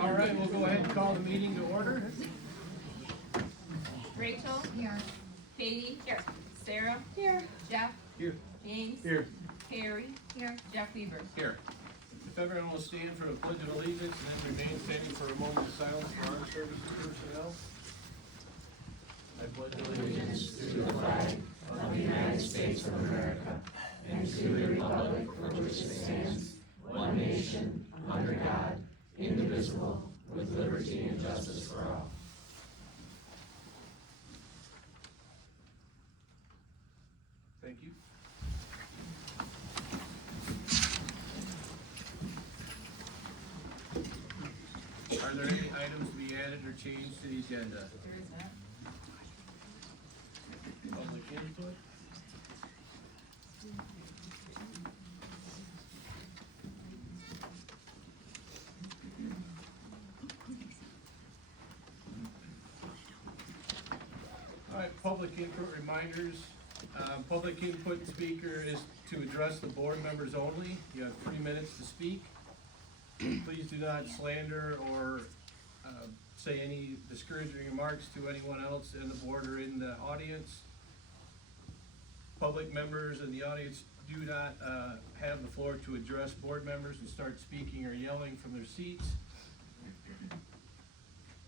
All right, we'll go ahead and call the meeting to order. Rachel? Here. Katie? Here. Sarah? Here. Jeff? Here. James? Here. Harry? Here. Jeff Weaver? Here. If everyone will stand for the Pledge of Allegiance and then remain standing for a moment of silence for armed services personnel. I pledge allegiance to the flag of the United States of America and to the republic for which it stands, one nation, under God, indivisible, with liberty and justice for all. Thank you. Are there any items to be added or changed to the agenda? There is not. Public input? All right, public input reminders. Public input speaker is to address the board members only. You have 3 minutes to speak. Please do not slander or say any discouraging remarks to anyone else in the board or in the audience. Public members in the audience do not have the floor to address board members and start speaking or yelling from their seats.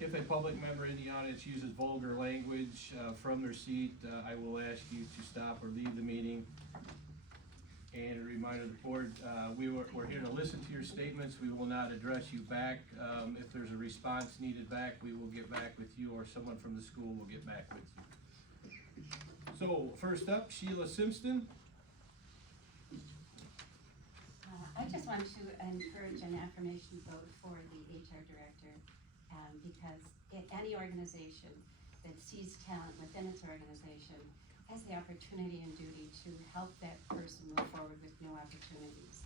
If a public member in the audience uses vulgar language from their seat, I will ask you to stop or leave the meeting. And a reminder to the board, we're here to listen to your statements. We will not address you back. If there's a response needed back, we will get back with you, or someone from the school will get back with you. So first up, Sheila Simpson. I just want to encourage an affirmation vote for the HR director, because any organization that sees talent within its organization has the opportunity and duty to help that person move forward with new opportunities.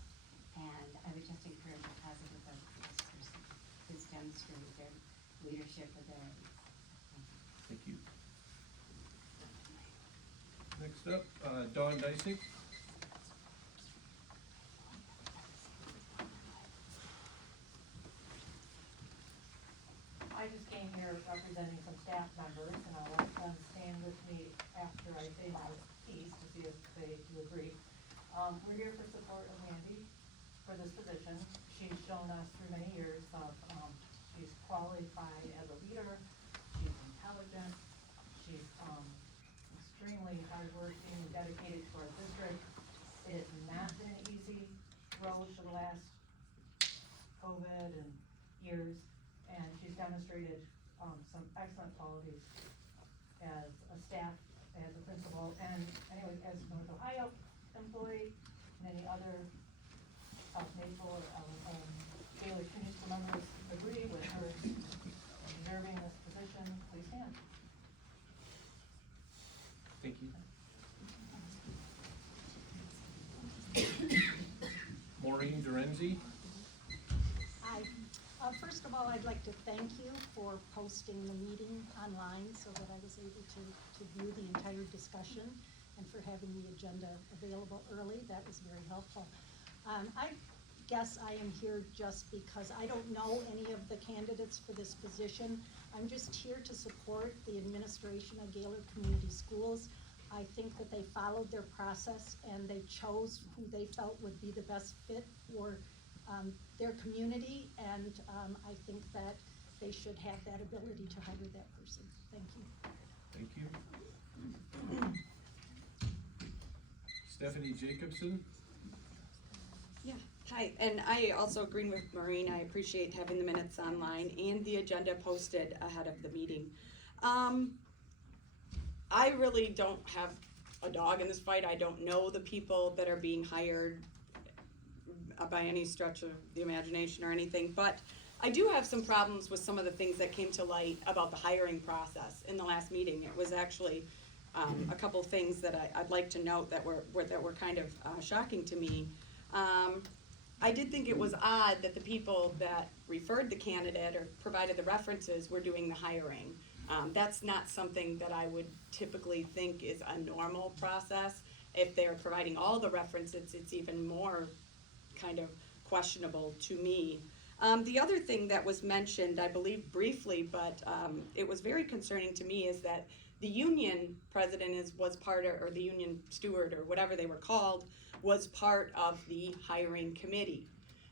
And I would just encourage a positive vote for this person who's demonstrated their leadership ability. Thank you. Next up, Dawn Dysik. I just came here representing some staff members, and I'll let them stand with me after I say my piece to see if they do agree. We're here for support of Mandy for this position. She's shown us through many years of, she's qualified as a leader, she's intelligent, she's extremely hardworking and dedicated to our district. It has not been an easy road for the last COVID and years. And she's demonstrated some excellent qualities as a staff, as a principal, and anyway, as a North Ohio employee, and any other Maple or Bailey Community School members agree with her deserving this position. Please stand. Thank you. Maureen Dorenzi. Hi. First of all, I'd like to thank you for posting the meeting online so that I was able to view the entire discussion and for having the agenda available early. That was very helpful. I guess I am here just because I don't know any of the candidates for this position. I'm just here to support the administration of Gaylord Community Schools. I think that they followed their process and they chose who they felt would be the best fit for their community, and I think that they should have that ability to hire that person. Thank you. Thank you. Stephanie Jacobson. Yeah, hi, and I also agree with Maureen. I appreciate having the minutes online and the agenda posted ahead of the meeting. I really don't have a dog in this fight. I don't know the people that are being hired by any stretch of the imagination or anything, but I do have some problems with some of the things that came to light about the hiring process in the last meeting. It was actually a couple of things that I'd like to note that were kind of shocking to me. I did think it was odd that the people that referred the candidate or provided the references were doing the hiring. That's not something that I would typically think is a normal process. If they're providing all the references, it's even more kind of questionable to me. The other thing that was mentioned, I believe briefly, but it was very concerning to me, is that the union president was part of, or the union steward, or whatever they were called, was part of the hiring committee.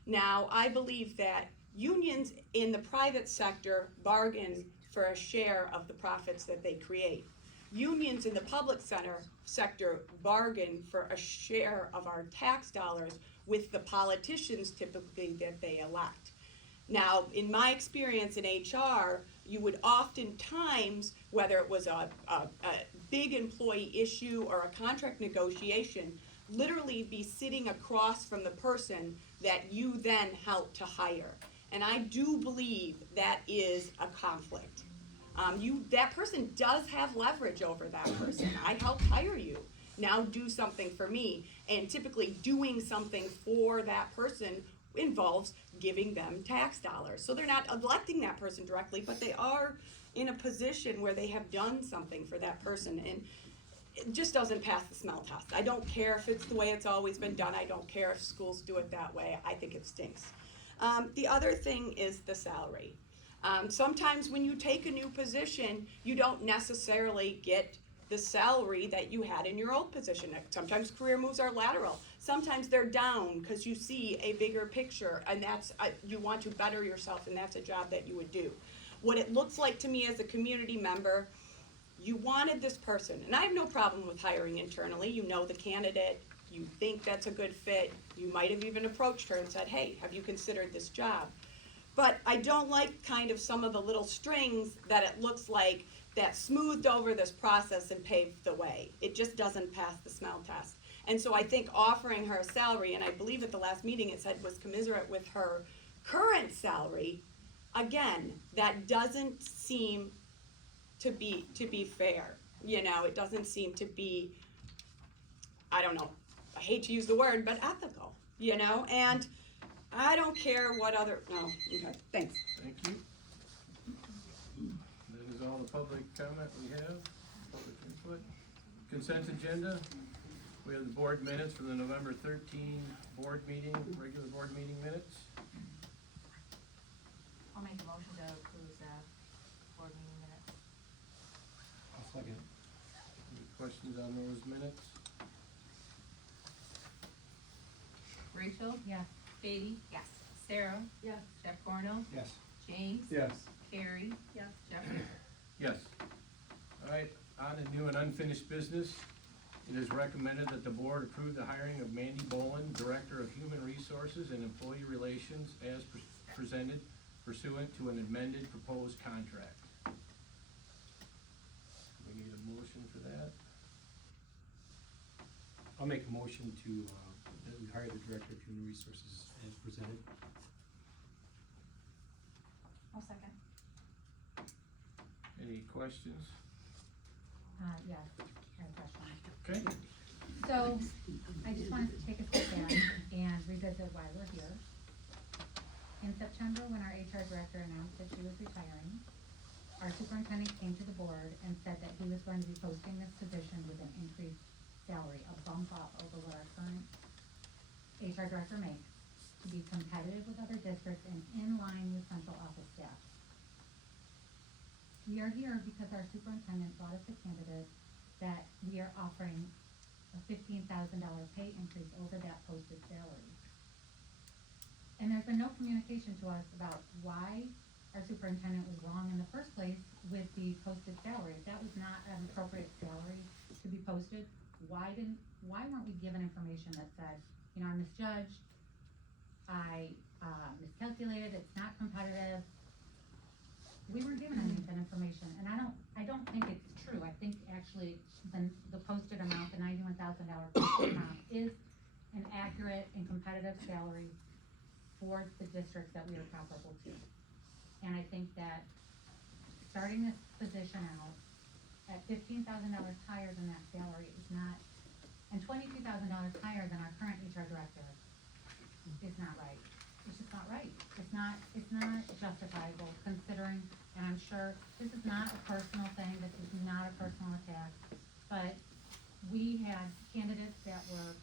Now, I believe that unions in the private sector bargain for a share of the profits that they create. Unions in the public sector bargain for a share of our tax dollars with the politicians typically that they elect. Now, in my experience in HR, you would oftentimes, whether it was a big employee issue or a contract negotiation, literally be sitting across from the person that you then help to hire. And I do believe that is a conflict. That person does have leverage over that person. I helped hire you. Now do something for me. And typically doing something for that person involves giving them tax dollars. So they're not electing that person directly, but they are in a position where they have done something for that person. And it just doesn't pass the smell test. I don't care if it's the way it's always been done. I don't care if schools do it that way. I think it stinks. The other thing is the salary. Sometimes when you take a new position, you don't necessarily get the salary that you had in your old position. Sometimes career moves are lateral. Sometimes they're down because you see a bigger picture, and that's you want to better yourself, and that's a job that you would do. What it looks like to me as a community member, you wanted this person, and I have no problem with hiring internally. You know the candidate, you think that's a good fit, you might have even approached her and said, hey, have you considered this job? But I don't like kind of some of the little strings that it looks like that smoothed over this process and paved the way. It just doesn't pass the smell test. And so I think offering her a salary, and I believe at the last meeting it said was commensurate with her current salary, again, that doesn't seem to be fair. You know, it doesn't seem to be, I don't know, I hate to use the word, but ethical, you know? And I don't care what other, no, okay, thanks. Thank you. That is all the public comment we have, public input. Consent agenda, we have the board minutes from the November 13 board meeting, regular board meeting minutes. I'll make a motion to approve the board meeting minutes. I'll second. Any questions on those minutes? Rachel? Yes. Katie? Yes. Sarah? Yes. Jeff Cornell? Yes. James? Yes. Carrie? Yes. Jeff? Yes. All right, on to new and unfinished business. It is recommended that the board approve the hiring of Mandy Boland, Director of Human Resources and Employee Relations, as presented pursuant to an amended proposed contract. We need a motion for that. I'll make a motion to, that we hire the Director of Human Resources as presented. I'll second. Any questions? Yes, I have a question. Okay, So, I just wanted to take a step back and revisit why we're here. In September, when our HR director announced that she was retiring, our superintendent came to the board and said that he was going to be posting this position with an increased salary, a bump up over what our current HR director makes, to be competitive with other districts and in line with central office staff. We are here because our superintendent brought us a candidate that we are offering a $15,000 pay increase over that posted salary. And there's been no communication to us about why our superintendent was wrong in the first place with the posted salary. If that was not an appropriate salary to be posted, why weren't we given information that said, you know, I misjudged, I miscalculated, it's not competitive. We weren't given any of that information, and I don't think it's true. I think actually the posted amount, the $91,000 posted amount, is an accurate and competitive salary for the districts that we are comparable to. And I think that starting this position out at $15,000 higher than that salary is not, and $22,000 higher than our current HR director is not right. It's just not right. It's not justifiable considering, and I'm sure this is not a personal thing, this is not a personal attack, but we had candidates that were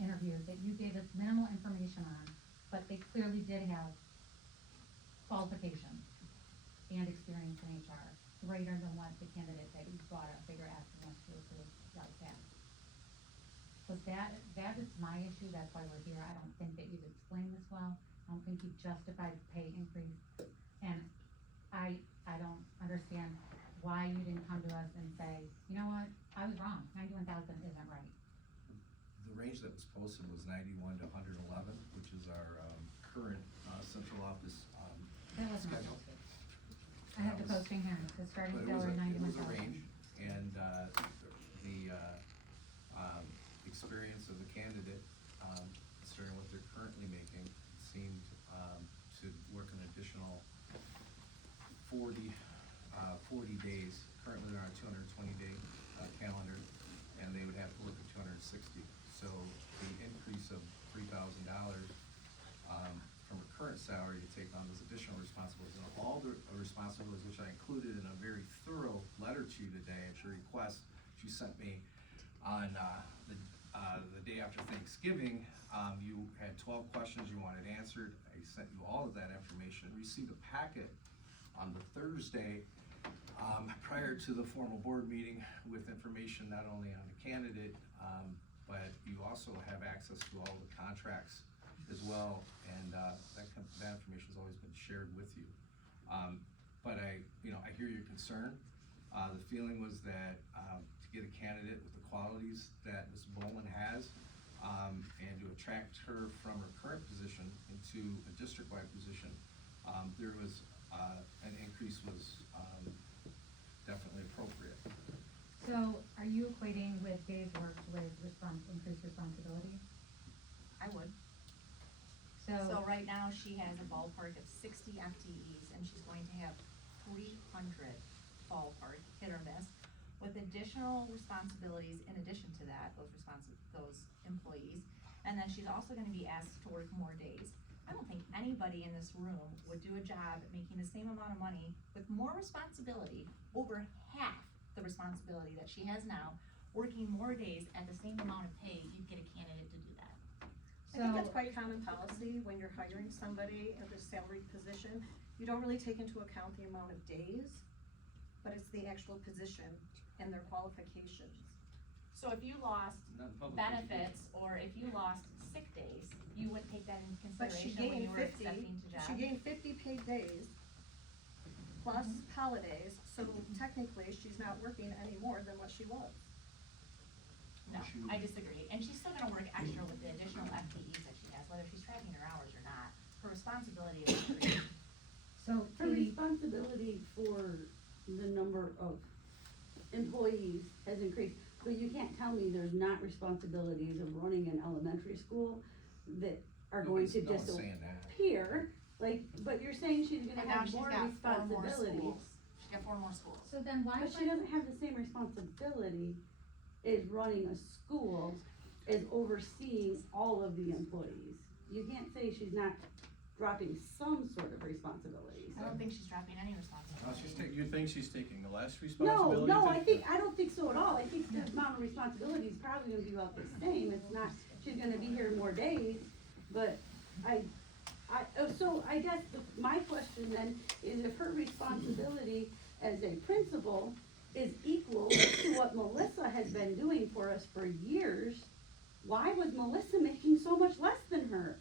interviewed that you gave us minimal information on, but they clearly did have qualification and experience in HR greater than what the candidate that you brought up, that you're asking us to approve right now. Cause that is my issue, that's why we're here, I don't think that you've explained this well, I don't think you've justified the pay increase, and I don't understand why you didn't come to us and say, you know what, I was wrong, 91,000 isn't right. The range that was posted was 91 to 111, which is our current central office That wasn't schedule. posted. I have the posting here, the starting But it was salary a 91,000. range, and the experience of the candidate, considering what they're currently making, seemed to work an additional 40 days. Currently, they're on a 220-day calendar, and they would have to work a 260. So the increase of $3,000 from a current salary to take on those additional responsibilities, and all the responsibilities which I included in a very thorough letter to you today at your request, you sent me on the day after Thanksgiving. You had 12 questions you wanted answered. I sent you all of that information. Received a packet on the Thursday prior to the formal board meeting with information not only on the candidate, but you also have access to all the contracts as well, and that information has always been shared with you. But I hear your concern. The feeling was that to get a candidate with the qualities that Ms. Bowman has, and to attract her from her current position into a district-wide position, there was an increase was definitely appropriate. So, are you equating with days worked with increased responsibility? I would. So, So right now, she has a ballpark of 60 FTEs, and she's going to have 300 ballpark, hit or miss, with additional responsibilities in addition to that, those employees. And then she's also gonna be asked to work more days. I don't think anybody in this room would do a job making the same amount of money with more responsibility, over half the responsibility that she has now, working more days at the same amount of pay, you'd get a candidate to do that. I think that's quite common policy when you're hiring somebody at a salaried position. You don't really take into account the amount of days, but it's the actual position and their qualifications. So if you lost Not in public benefits, or if you lost sick days, you would take that into But she consideration when you gained were 50, accepting to jobs? she gained 50 paid days plus holidays, so technically she's not working any more than what she was. No, I disagree, and she's still gonna work extra with the additional FTEs that she has, whether she's tracking her hours or not, her responsibility is increased. so Her Katie, responsibility for the number of employees has increased, but you can't tell me there's not responsibilities of running an elementary school that are going to No one's saying that. disappear, like, but you're saying she's But gonna now have she's more got 4 more responsibilities. schools, she's got 4 more schools. so then why But she doesn't have the same responsibility as running a school, as overseeing all of the employees. You can't say she's not dropping some sort of responsibilities. I don't think she's dropping any responsibility. You think she's taking less No, responsibility? no, I don't think so at all. I think the amount of responsibility is probably gonna be about the same. It's not, she's gonna be here more days, but so I guess my question then is if her responsibility as a principal is equal to what Melissa has been doing for us for years, why was Melissa making so much less than her?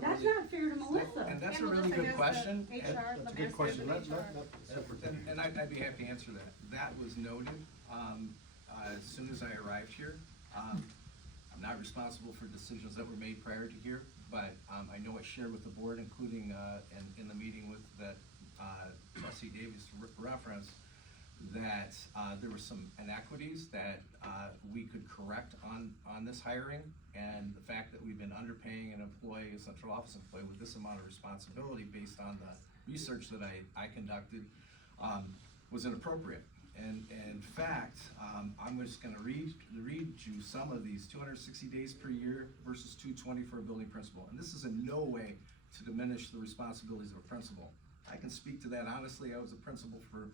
That's not fair to Melissa. And that's a And really Melissa good has the question. HR, That's the a good master question. of Let- HR. And I'd be happy to answer that. That was noted, as soon as I arrived here. I'm not responsible for decisions that were made prior to here, but, I know I shared with the board, including, in the meeting with that, trustee Davis referenced, that, there were some inequities that, we could correct on this hiring. And the fact that we've been underpaying an employee, a central office employee, with this amount of responsibility based on the research that I conducted, was inappropriate. And in fact, I'm just gonna read you some of these: 260 days per year versus 220 for a building principal. And this is in no way to diminish the responsibilities of a principal. I can speak to that honestly. I was a principal for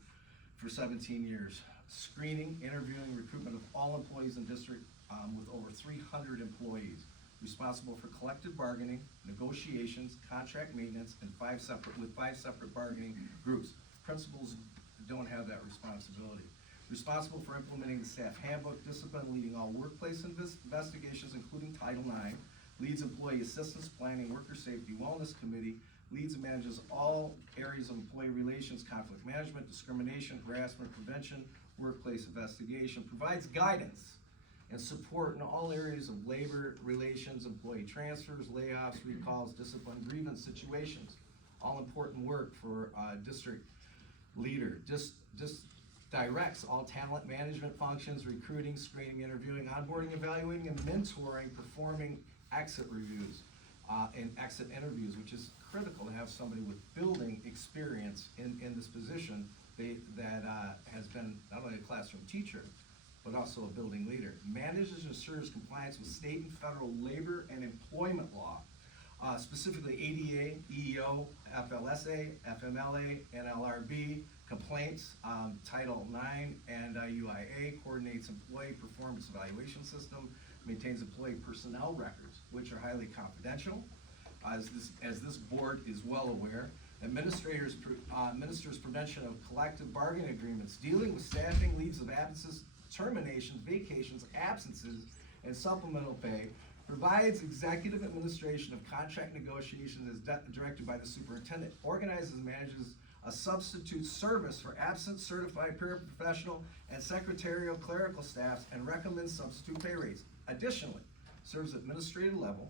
17 years. Screening, interviewing, recruitment of all employees in district, with over 300 employees. responsible for collective bargaining, negotiations, contract maintenance, and with five separate bargaining groups. Principals don't have that responsibility. Responsible for implementing the staff handbook, discipline, leading all workplace investigations, including Title IX, leads employee assistance planning, worker safety wellness committee, leads and manages all areas of employee relations, conflict management, discrimination, harassment prevention, workplace investigation, provides guidance and support in all areas of labor relations, employee transfers, layoffs, recalls, discipline, grievance situations. All important work for district leader. Just directs all talent management functions, recruiting, screening, interviewing, onboarding, evaluating, and mentoring, performing exit reviews and exit interviews, which is critical to have somebody with building experience in this position that has been not only a classroom teacher, but also a building leader. Manages and assures compliance with state and federal labor and employment law, specifically ADA, EEO, FLSA, FMLA, NLRB, complaints, Title IX, and UIA, coordinates employee performance evaluation system, maintains employee personnel records, which are highly confidential, as this board is well aware. Administers prevention of collective bargaining agreements, dealing with staffing, leaves of absences, terminations, vacations, absences, and supplemental pay, provides executive administration of contract negotiations as directed by the superintendent, organizes and manages a substitute service for absent certified paraprofessional and secretarial clerical staffs, and recommends substitute pay rates. Additionally, serves at administrative level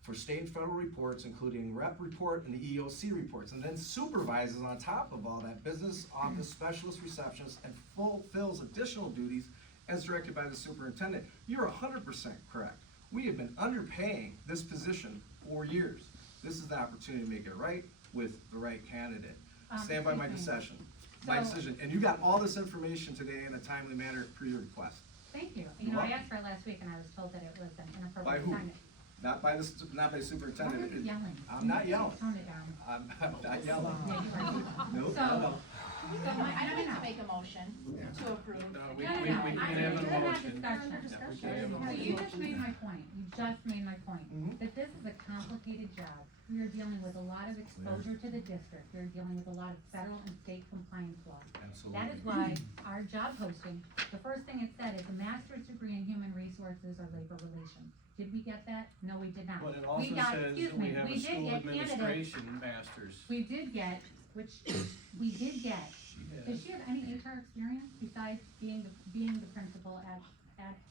for state and federal reports, including rep report and the EOC reports, and then supervises on top of all that business office specialist receptionist and fulfills additional duties as directed by the superintendent. You're 100% correct. We have been underpaying this position for years. This is the opportunity to make it right with the right candidate. Stand by my decision. And you got all this information today in a timely manner per your request. Thank you. You know, I asked for it last week and I was told that it was an By inappropriate who? time. Not by the superintendent. Why are you yelling? I'm not yelling. Tone it down. I'm not yelling. Yeah, you are. No, So- no. I don't need to make a motion to approve. No, No, we no, can no, have I a didn't do that motion. discussion. Yeah, we can have a So you motion. just made my point, you just made my point, Mhm. that this is a complicated job. We are dealing with a lot of exposure to the district, we're dealing with a lot of federal and state compliance laws. Absolutely. That is why our job posting, the first thing it said is a master's degree in human resources or labor relations. Did we get that? No, we did not. But it We also got- says excuse that we me, have a did school get candidates. administration masters. We did get, which, we did get, She has. does she have any HR experience besides being the principal at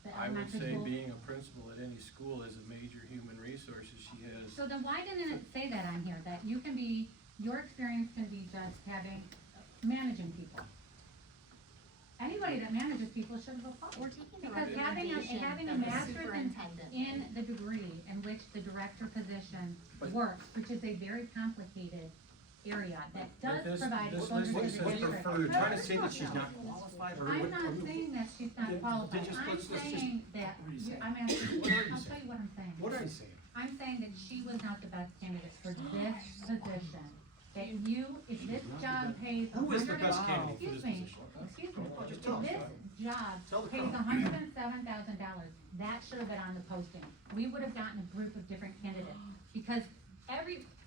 the I would elementary say school? being a principal at any school is a major human resources. She has. So then why didn't it say that on here, that you can be, your experience can be just managing people? Anybody that manages people should have applied. We're taking the Because having recommendation a of the master's superintendent. in the degree in which the director position But- works, which is a very complicated area that But does provide this exposure to list the says district. preferred. You're trying to say that she's not qualified, or I'm what? not saying that she's not Then qualified, just I'm let's just- saying that, what are you saying? I'm asking, What are you I'll saying? tell you what I'm saying. What are you saying? I'm saying that she was not the best candidate for this position. That if this job pays Who is the $100 best candidate for excuse this me, position? excuse me, Oh, just if tell us. this job Tell the pays crowd. $107,000, that should have been on the posting. We would have gotten a group of different candidates, because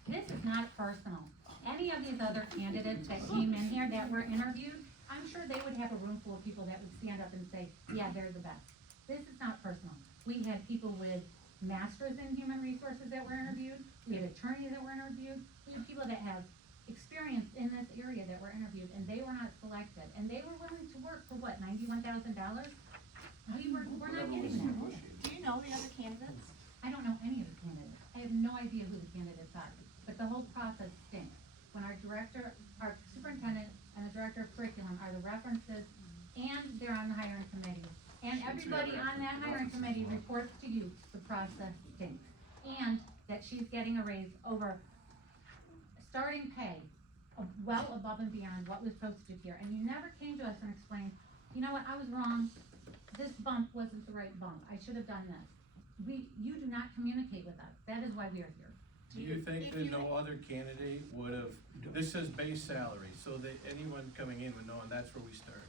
this is not personal. Any of these other candidates that came in here that were interviewed, I'm sure they would have a room full of people that would stand up and say, yeah, they're the best. This is not personal. We had people with masters in human resources that were interviewed, we had attorneys that were interviewed, we had people that have experience in this area that were interviewed, and they were not selected, and they were willing to work for what, $91,000? We're not getting that. Do you know the other candidates? I don't know any of the candidates. I have no idea who the candidates are, but the whole process stinks. When our superintendent and the director of curriculum are the references, and they're on the hiring committee, and everybody on that hiring committee reports to you, the process stinks. And that she's getting a raise over starting pay, well above and beyond what was posted here, and you never came to us and explained, you know what, I was wrong, this bump wasn't the right bump, I should have done this. You do not communicate with us, that is why we are here. Do you think If that you no ha- other candidate would have, this says base salary, so that anyone coming in would know, and that's where we start.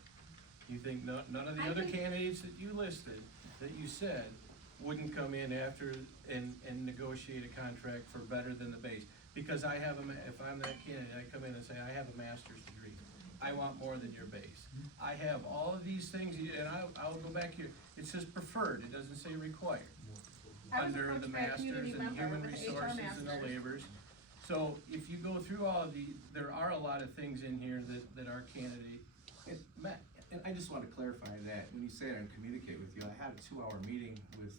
You think none of the I other think- candidates that you listed, that you said, wouldn't come in after and negotiate a contract for better than the base. Because I have if I'm that candidate, I come in and say, I have a master's degree, I want more than your base. I have all of these things, and I'll go back here, it says preferred, it doesn't say required. I was Under the approached by a masters community and the member human with an HR resources and the master's. laborers. So if you go through all of there are a lot of things in here that our candidate And Matt, and I just want to clarify that, when you say I don't communicate with you, I had a 2-hour meeting with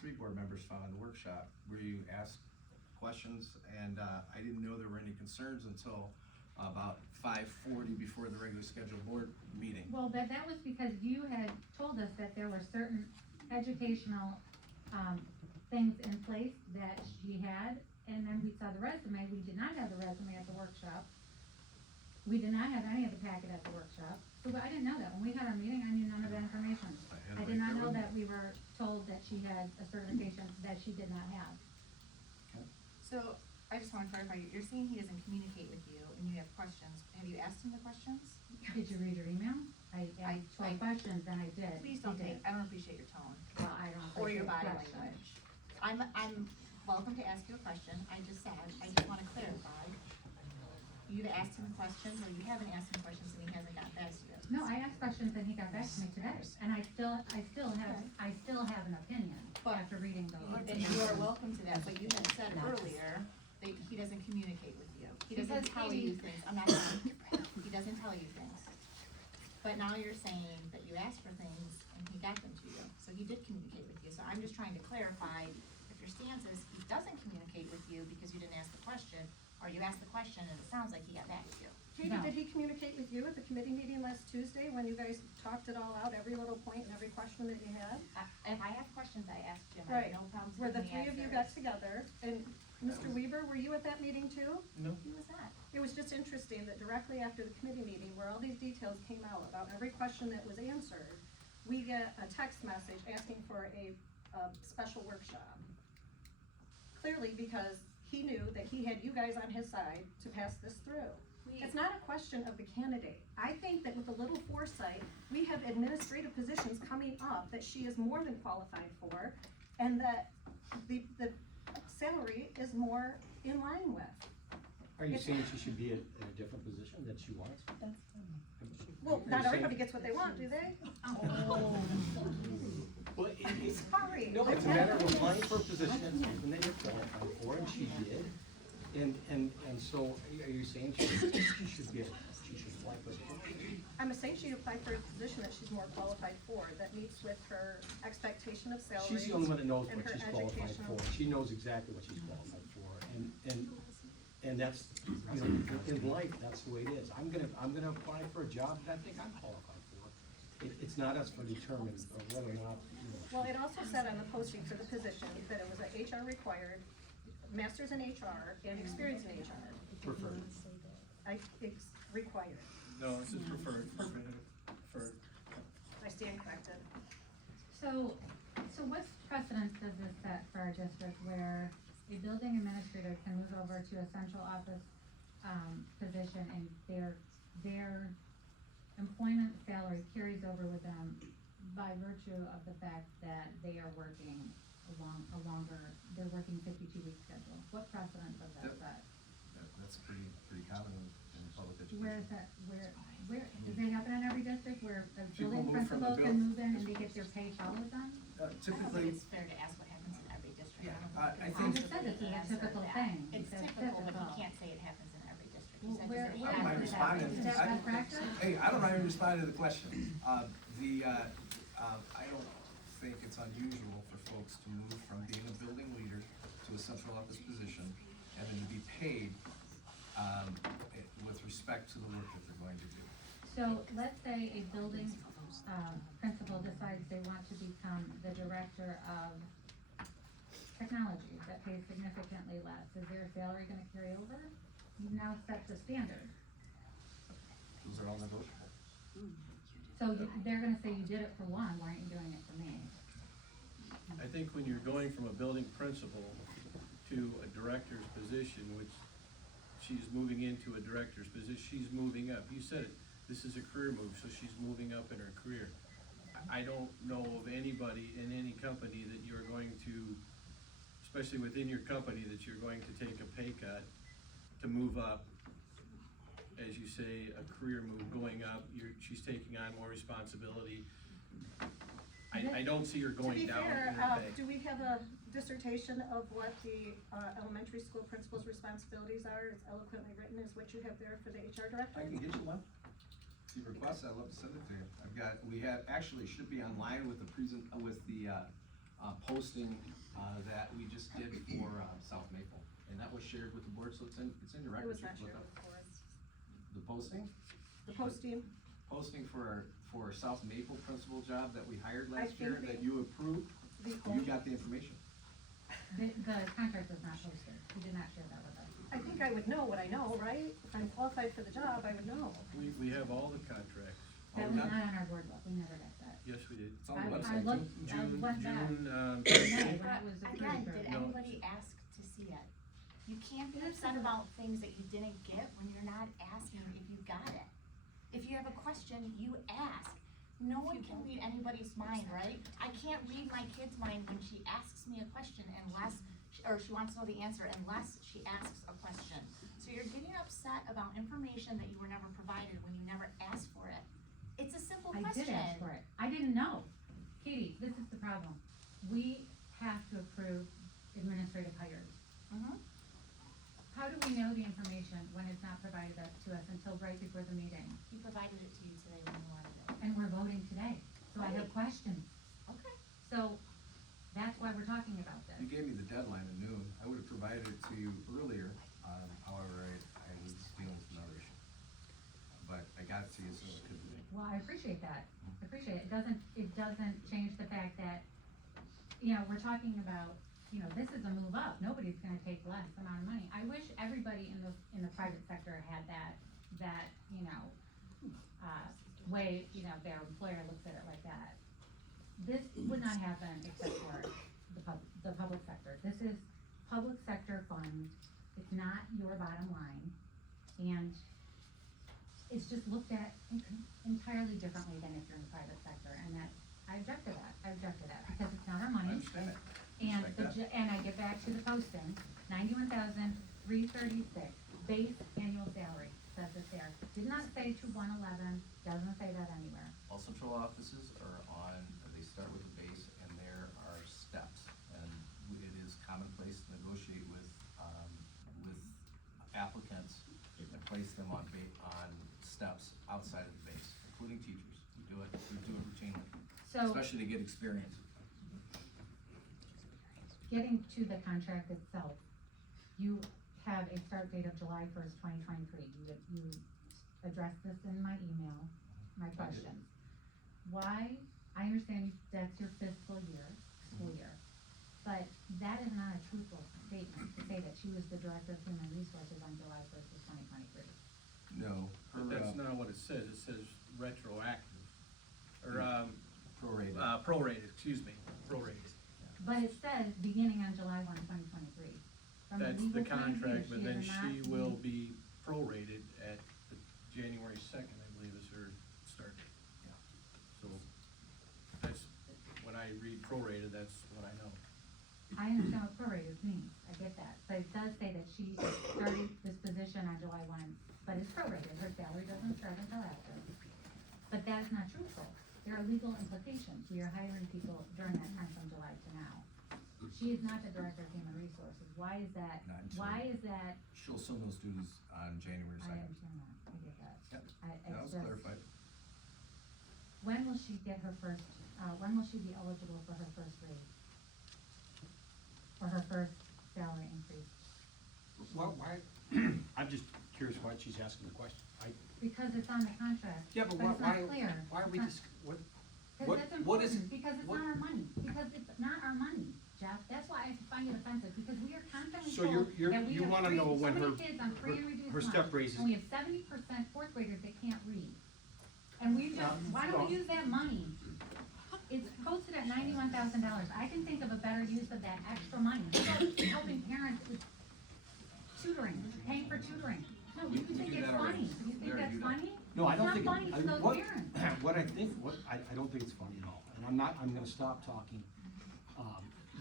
3 board members following the workshop, where you asked questions, and I didn't know there were any concerns until about 5:40 before the regular scheduled board meeting. Well, that was because you had told us that there were certain educational, things in place that she had, and then we saw the resume, we did not have the resume at the workshop. We did not have any of the packet at the workshop, so I didn't know that, when we had our meeting, I knew none of that information. I did not know that we were told that she had a certification that she did not have. So, I just wanna clarify, you're saying he doesn't communicate with you and you have questions, have you asked him the questions? Did you read your email? I I- asked 12 questions, and I did. Please don't I did. I don't appreciate your tone. Well, I don't Or your appreciate body questions. language. I'm welcome to ask you a question, I just said, I just wanna clarify. You've asked him questions, or you haven't asked him questions and he hasn't got back to you. No, I asked questions and he got back to me today, and I still have an opinion But- after reading those. And you are welcome to that, but you had said earlier that he doesn't communicate with you. He doesn't Because tell you things, I'm not done. He doesn't tell you things. But now you're saying that you asked for things and he got them to you, so he did communicate with you, so I'm just trying to clarify if your stance is he doesn't communicate with you because you didn't ask the question, or you asked the question and it sounds like he got back with you. Katie, No. did he communicate with you at the committee meeting last Tuesday when you guys talked it all out, every little point and every question that you had? If I have questions, I ask Jim, I Right. have no problems Where the giving three of you answers. got together, and Mr. Weaver, were you at that meeting too? No. He was not. It was just interesting that directly after the committee meeting, where all these details came out about every question that was answered, we get a text message asking for a special workshop. Clearly because he knew that he had you guys on his side to pass this through. It's not a question of the candidate. I think that with a little foresight, we have administrative positions coming up that she is more than qualified for, and that the salary is more in line with. Are you saying she should be at a different position that she wants? Well, Are you not saying- everybody gets what they want, do they? Well, it's, Sorry. no, it's a matter of applying for a position that's something that you're qualified for, and she did. And so, are you saying she should apply for a position? I'm saying she applied for a position that she's more qualified for, that meets with her expectation of salary. She's the only one that knows and what her she's qualified educational- for. She knows exactly what she's qualified for, and that's, you know, in life, that's the way it is. I'm gonna apply for a job that I think I'm qualified for. It's not us for determining whether or not, you know. Well, it also said on the posting for the position that it was a HR required, masters in HR and experience in HR. Preferred. It's required. No, this is preferred. I stand corrected. So what precedence does this set for our district where a building administrator can move over to a central office, position and their employment salary carries over with them by virtue of the fact that they are working they're working 52-week schedule? What precedent does that set? That's pretty common in public education. Where is that, where, does that happen in every district where a People building move from the principal can move in and they get their pay followed them? I don't think Typically, it's fair to ask what happens in every district. Yeah, don't I it's think- You said this is a answer typical that. thing. It's That's typical, but typical. you can't say it happens in every district. Well, You said where- it where- I don't mind happens in responding. every Is that district. best practice? Hey, I don't mind responding to the question. I don't think it's unusual for folks to move from being a building leader to a central office position and then to be paid, with respect to the work that they're going to do. So let's say a building, principal decides they want to become the director of technology that pays significantly less. Is their salary gonna carry over? You've now set the standard. Those are all negotiable. So they're gonna say you did it for one, why aren't you doing it for me? I think when you're going from a building principal to a director's position, which she's moving into a director's position, she's moving up. You said it, this is a career move, so she's moving up in her career. I don't know of anybody in any company that you're going to, especially within your company, that you're going to take a pay cut to move up. As you say, a career move going up, she's taking on more responsibility. I don't see her To going be down fair, in her pay. do we have a dissertation of what the, elementary school principal's responsibilities are? It's eloquently written, is what you have there for the HR director? I can get you one. If you request, I'd love to send it to you. We have, actually, it should be online with the posting, that we just did for, South Maple. And that was shared with the board, so it's in your It records. was not You can shared look up. before us. The posting? The posting, Posting for South Maple principal job that we hired I last year, think that the- you approved, the you only, got the information. The contract was not posted, he did not share that with us. I think I would know what I know, right? If I'm qualified for the job, I would know. We have all the contracts. Oh, That was not- not on our board book, we never got that. Yes, we did. It's on the I website. looked, too. I June, went back, June, May, when it was But approved. again, did No. anybody ask to see it? You can't be upset about things that you didn't get when you're not asking if you got it. If you have a question, you ask. No one can read anybody's mind, right? I can't read my kid's mind when she asks me a question unless, or she wants to know the answer unless she asks a question. So you're getting upset about information that you were never provided when you never asked for it. It's a simple I question. did ask for it, I didn't know. Katie, this is the problem, we have to approve administrative hires. Mhm. How do we know the information when it's not provided to us until right before the meeting? He provided it to you today when you wanted it. And we're voting today, so I have Right. questions. Okay. So, that's why we're talking about You this. gave me the deadline at noon. I would have provided it to you earlier, however, I was dealing with another issue. But I got it to you, so it could be. Well, I appreciate that, I appreciate it, it doesn't change the fact that, we're talking about, this is a move up, nobody's gonna take less amount of money. I wish everybody in the private sector had that, way, their employer looks at it like that. This would not happen except for the public sector. This is public sector funds, it's not your bottom line, and it's just looked at entirely differently than if you're in the private sector, and that, I object to that, because it's not our I money. understand it. And Respect that. and I get back to the posting, 91,336 base annual salary, says it there. Did not say to 111, doesn't say that anywhere. All central offices are on, they start with a base, and there are steps. And it is commonplace to negotiate with applicants and place them on steps outside of the base, including teachers. We do it routinely, So, especially to get experience. getting to the contract itself, you have a start date of July 1st, 2023. You addressed this in my email, my questions. Why, I understand that's your fiscal year, school year, but that is not a truthful statement to say that she was the Director of Human Resources on July 1st of 2023. No. But that's not what it says retroactive, or, Prorated. prorated, excuse me, prorated. But it says beginning on July 1, 2023. From a That's legal the point of view, contract, but then is she not will being- be prorated at the January 2nd, I believe is her start date. Yeah. So, that's, when I read prorated, that's what I know. I understand what prorated means, I get that, but it does say that she started this position on July 1, but it's prorated, her salary doesn't start until after. But that is not truthful, there are legal implications, we are hiring people during that time from July to now. She is not the Director of Human Resources, why is that, Not until- why is that, She'll assume those duties on January I 2nd. understand that, I get that. Yep. I, That it's was just, clarified. when will she get her first, when will she be eligible for her first raise? For her first salary increase? Well, why, I'm just curious why she's asking the question. Because it's on the contract, Yeah, but but it's not why, clear. why are we It's just, not- what, Cause it's what is, important, because it's what- not our money, because it's not our money, Jeff, that's why I find it offensive, because we are constantly So told you're- that we you have wanna know when so many her- kids on free and reduced her lunch, step raises- and we have 70% fourth graders that can't read. And we just, why don't well- we use that money? It's posted at $91,000, I can think of a better use of that extra money, how about helping parents with tutoring, paying for tutoring? No, We you think do it's that already. funny, you think We already that's do that. funny? No, I It's don't not think, funny to those what, parents. I don't think it's funny at all, and I'm gonna stop talking.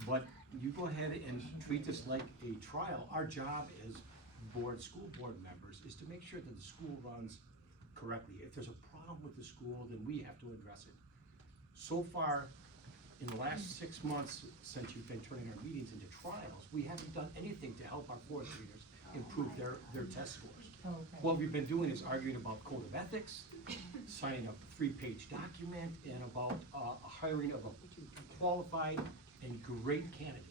But you go ahead and treat this like a trial. Our job as school board members is to make sure that the school runs correctly. If there's a problem with the school, then we have to address it. So far, in the last 6 months, since you've been turning our meetings into trials, we haven't done anything to help our fourth graders improve their test scores. Okay. What we've been doing is arguing about code of ethics, signing a 3-page document, and about a hiring of a qualified and great candidate.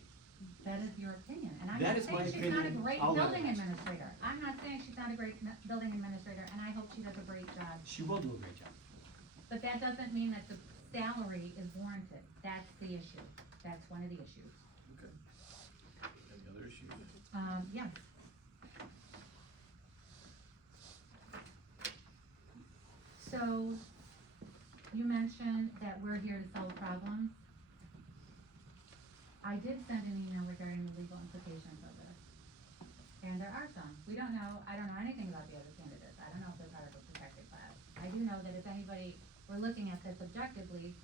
That is your opinion, and I'm That not is my saying she's not a opinion. great I'll let building her answer. administrator. I'm not saying she's not a great building administrator, and I hope she does a great job. She will do a great job. But that doesn't mean that the salary is warranted. That's the issue. That's one of the issues. Okay. Any other issues? Yes. So, you mentioned that we're here to solve problems. I did send an email regarding the legal implications of this. And there are some. I don't know anything about the other candidates. I don't know if they're part of a protected class. I do know that if anybody were looking at this objectively,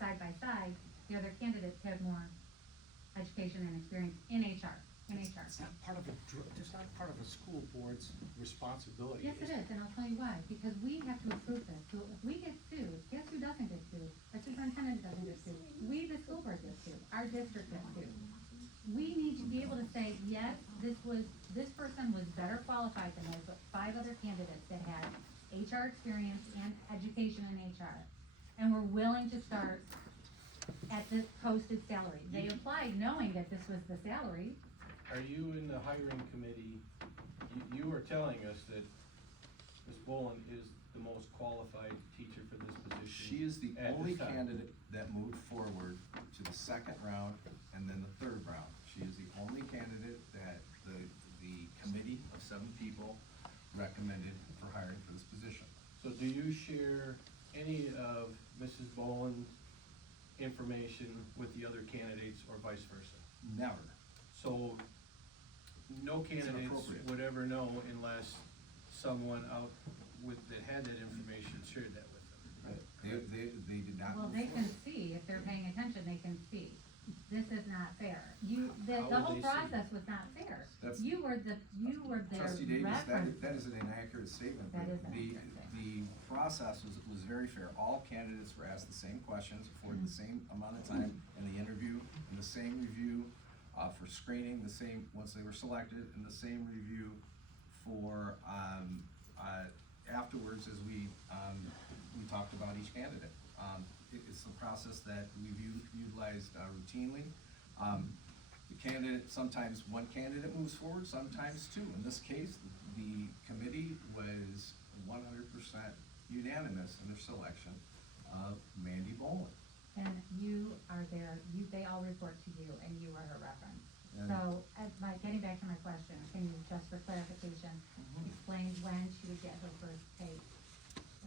side by side, the other candidates had more education and experience in HR. It's not part of it's not part of a school board's responsibility. Yes, it is, and I'll tell you why, because we have to approve this, so if we get sued, guess who doesn't get sued? Our superintendent doesn't get sued, we, the school board, get sued, our district gets sued. We need to be able to say, yes, this person was better qualified than those 5 other candidates that had HR experience and education in HR, and were willing to start at this posted salary. They applied knowing that this was the salary. Are you in the hiring committee? You are telling us that Ms. Boland is the most qualified teacher for this position. She is the at only this time. candidate that moved forward to the second round and then the third round. She is the only candidate that the committee of 7 people recommended for hiring for this position. So do you share any of Mrs. Boland's information with the other candidates or vice versa? Never. So no candidates inappropriate. would ever know unless someone out that had that information shared that with them. They did not Well, move they can forward. see, if they're paying attention, they can see, this is not fair. The How whole would they see? process was not fair. That's- You were their Trustee Davis, reference. that is an inaccurate statement. That is an The- inaccurate The process was very fair. All candidates were asked the same questions for the same amount of time in the interview, and the same review for screening, the same, once they were selected, and the same review for afterwards as we talked about each candidate. It's a process that we've utilized routinely. The candidate, sometimes one candidate moves forward, sometimes 2. In this case, the committee was 100% unanimous in their selection of Mandy Boland. And you are there, they all report to you, and you are her reference. And- So, getting back to my question, can you, just for clarification, explain when she would get her first pay,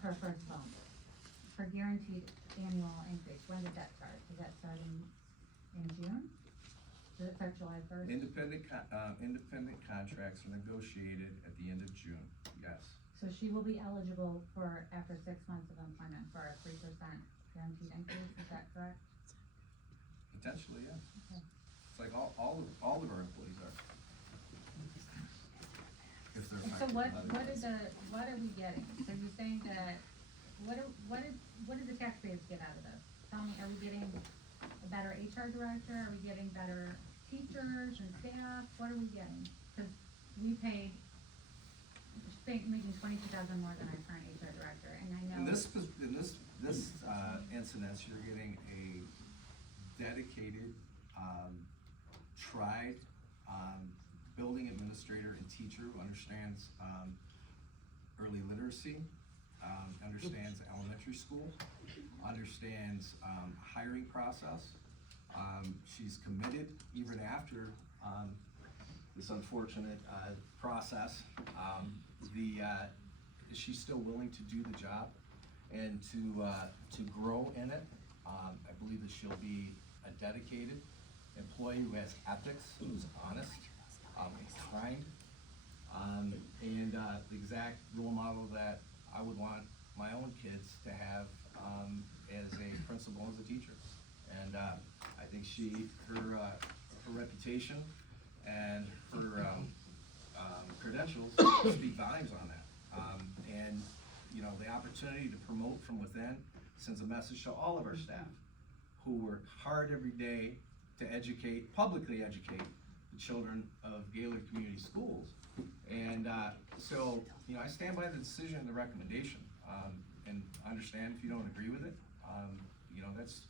her first bump? Her guaranteed annual increase, when did that start? Does that start in June? Does it start July 1st? Independent contracts are negotiated at the end of June, yes. So she will be eligible for, after 6 months of employment, for a 3% guaranteed increase, is that correct? Potentially, yes. Okay. It's like all of our employees are. If they're And so affected what are we getting? So you're saying that, what do the taxpayers get out of this? Tell me, are we getting a better HR director? Are we getting better teachers and staff? What are we getting? Cause we paid, she's making $22,000 more than our current HR director, and I know. In this incident, you're getting a dedicated, tried, building administrator and teacher who understands, early literacy, understands elementary school, understands, hiring process. She's committed even after, this unfortunate, process. She's still willing to do the job and to grow in it. I believe that she'll be a dedicated employee who has ethics, who's honest, and kind, and the exact role model that I would want my own kids to have, as a principal, as a teacher. And, I think her reputation and her, credentials speak volumes on that. And, you know, the opportunity to promote from within sends a message to all of our staff who work hard every day to educate, publicly educate the children of Gaylord Community Schools. And, so, you know, I stand by the decision and the recommendation, and understand if you don't agree with it. You know, that's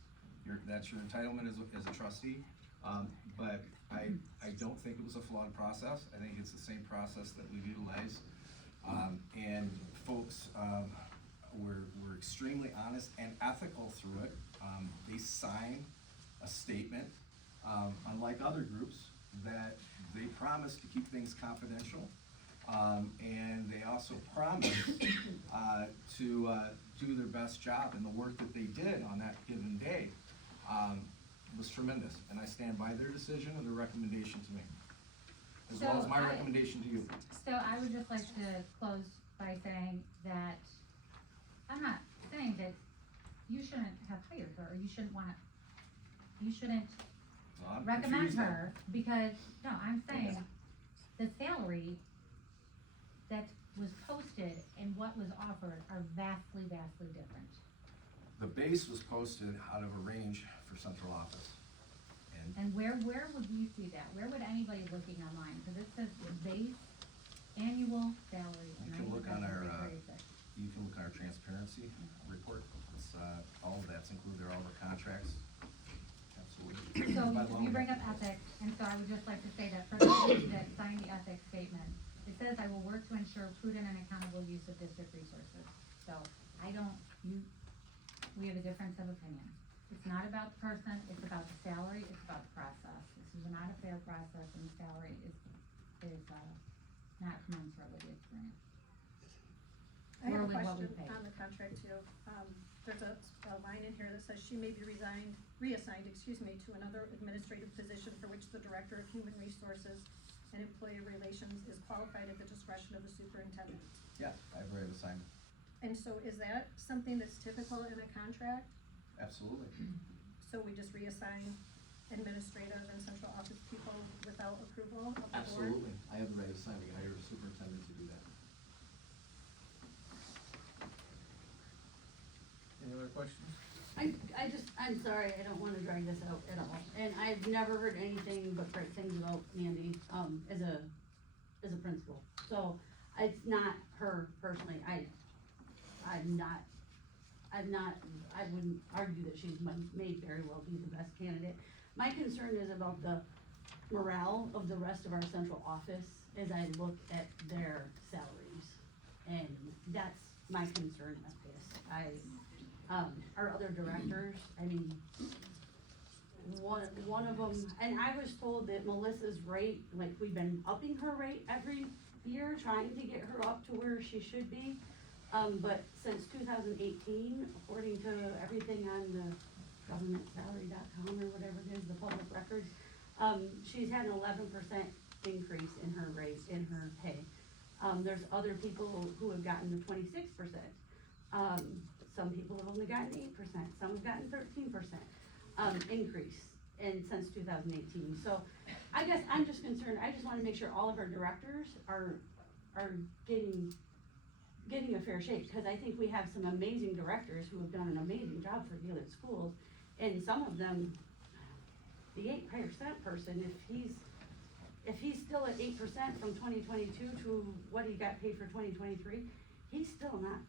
your entitlement as a trustee. But I don't think it was a flawed process. I think it's the same process that we've utilized. And folks, were extremely honest and ethical through it. They signed a statement, unlike other groups, that they promised to keep things confidential. And they also promised to do their best job, and the work that they did on that given day was tremendous. And I stand by their decision and their recommendation to me, as well as my So recommendation to you. So I would just like to close by saying that, I'm not saying that you shouldn't have hired her, or you shouldn't Well, I'm recommend confused then. her, because, no, I'm saying the salary that was posted and what was offered are vastly, vastly different. The base was posted out of a range for central office. And And where would we see that? Where would anybody looking online, cause it says the base annual salary of You can look on our, 90,636. you can look at our transparency report. It's, all of that's included, there are all the contracts. Absolutely. So By law. you bring up ethics, and so I would just like to say that for those that signed the ethics statement, it says, I will work to ensure prudent and accountable use of district resources. So we have a difference of opinion. It's not about the person, it's about the salary, it's about the process. This is not a fair process, and the salary is not commensurate with the experience. I have a Or with what we question pay. on the contract too. There's a line in here that says she may be reassigned, to another administrative position for which the Director of Human Resources and Employee Relations is qualified at the discretion of the superintendent. Yes, I've already assigned, And so is that something that's typical in a contract? absolutely. So we just reassign administrative and central office people without approval of the board? Absolutely. I have the right assignment, I hire a superintendent to do that. Any other questions? I'm sorry, I don't wanna drag this out at all, and I've never heard anything but great things about Mandy, as a principal. So, it's not her personally, I wouldn't argue that she's may very well be the best candidate. My concern is about the morale of the rest of our central office as I look at their salaries. And that's my concern with this. Our other directors, I mean, one of them, and I was told that Melissa's rate, like, we've been upping her rate every year, trying to get her up to where she should be. But since 2018, according to everything on the governmentsalary.com or whatever it is, the public records, she's had an 11% increase in her rate, in her pay. There's other people who have gotten the 26%. Some people have only gotten 8%, some have gotten 13%, increase since 2018. So I guess I'm just concerned, I just wanna make sure all of our directors are getting a fair shake, cause I think we have some amazing directors who have done an amazing job for Gaylord Schools, and some of them, the 8% person, if he's still at 8% from 2022 to what he got paid for 2023, he's still not,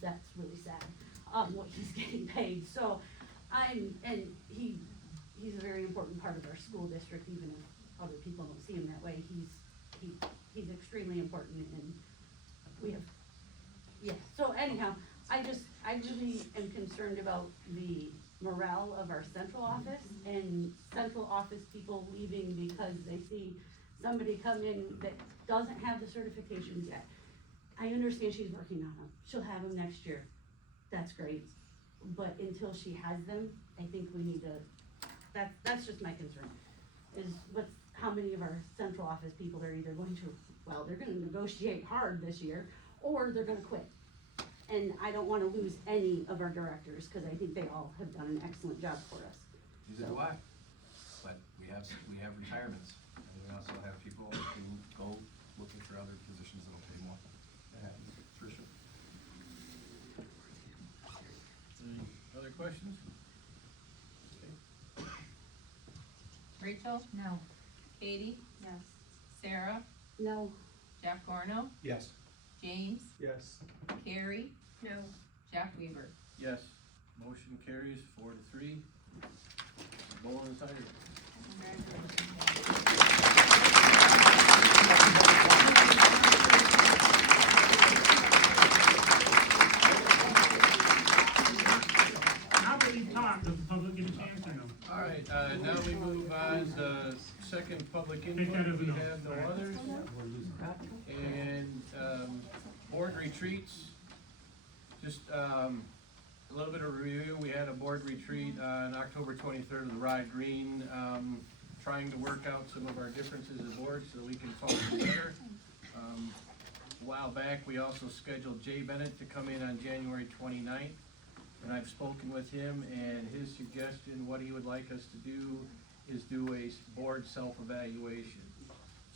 that's really sad, what he's getting paid. So he's a very important part of our school district, even if other people don't see him that way. He's extremely important, and we have, yeah. So anyhow, I really am concerned about the morale of our central office, and central office people leaving because they see somebody come in that doesn't have the certifications yet. I understand she's working on them, she'll have them next year, that's great, but until she has them, I think we need to, that's just my concern, is how many of our central office people are either going to, well, they're gonna negotiate hard this year, or they're gonna quit. And I don't wanna lose any of our directors, cause I think they all have done an excellent job for us. Neither do I, but we have retirements, and we also have people who go looking for other positions that'll pay more. That happens, Tricia? Any other questions? Okay. Rachel, No. Katie, Yes. Sarah, No, Jeff Corno, Yes. James, Yes. Carrie, No. Jeff Weaver. Yes, motion carries 4-3. Bowen is hired. Now that we've talked, does the public get a chance or no? All right, now we move on to second public Take that input. as a We no. have no others. And, board retreats, just, a little bit of review. We had a board retreat on October 23rd of the Ride Green, trying to work out some of our differences as boards so we can talk together. A while back, we also scheduled Jay Bennett to come in on January 29th. And I've spoken with him, and his suggestion, what he would like us to do is do a board self-evaluation.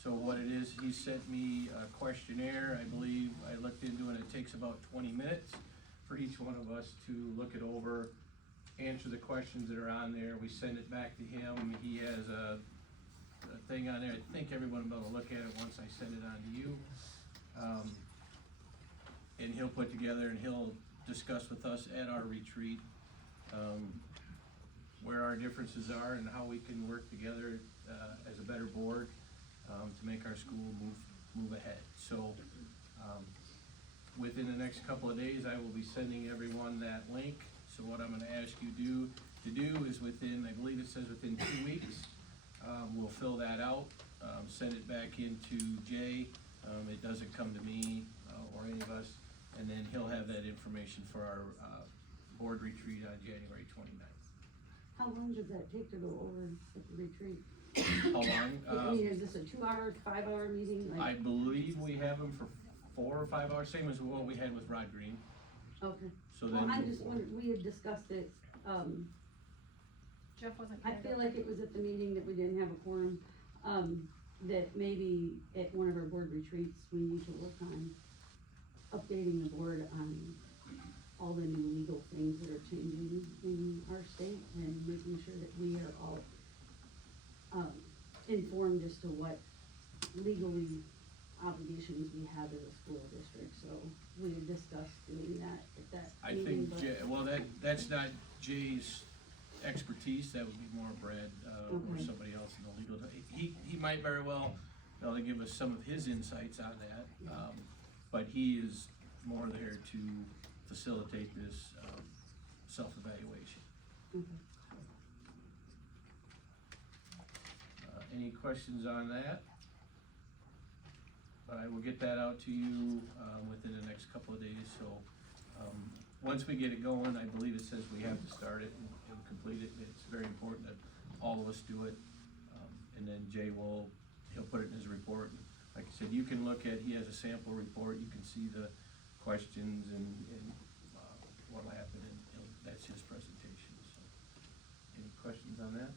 So what it is, he sent me a questionnaire, I believe, I looked into it, it takes about 20 minutes for each one of us to look it over, answer the questions that are on there, we send it back to him, he has a thing on there, I think everyone will look at it once I send it on to you. And he'll put together and he'll discuss with us at our retreat, where our differences are and how we can work together, as a better board, to make our school move ahead. So, within the next couple of days, I will be sending everyone that link. So what I'm gonna ask you to do is within, I believe it says within 2 weeks, we'll fill that out, send it back into Jay. It doesn't come to me, or any of us, and then he'll have that information for our, board retreat on January 29th. how long does that take to go over at the retreat? How I long? mean, is this a 2-hour, 5-hour meeting, I like, believe we have them for 4 or 5 hours, same as what we had with Rod Green, okay. so Well, then. I'm just wondering, we had discussed it, Jeff wasn't I here. feel like it was at the meeting that we didn't have a quorum, that maybe at one of our board retreats, we need to work on updating the board on all the new legal things that are changing in our state and making sure that we are all, informed as to what legally obligations we have as a school district, so we had discussed doing that at that I meeting, think, but. well, that's not Jay's expertise, that would be more Brad, or Okay. somebody else in the legal, he might very well be able to give us some of his insights on that, but he is more there to facilitate this, self-evaluation. Okay. Any questions on that? I will get that out to you, within the next couple of days, so, once we get it going, I believe it says we have to start it and complete it, it's very important that all of us do it. And then Jay he'll put it in his report, and like I said, you can look at, he has a sample report, you can see the questions and, what'll happen, and that's his presentation, so. Any questions on that?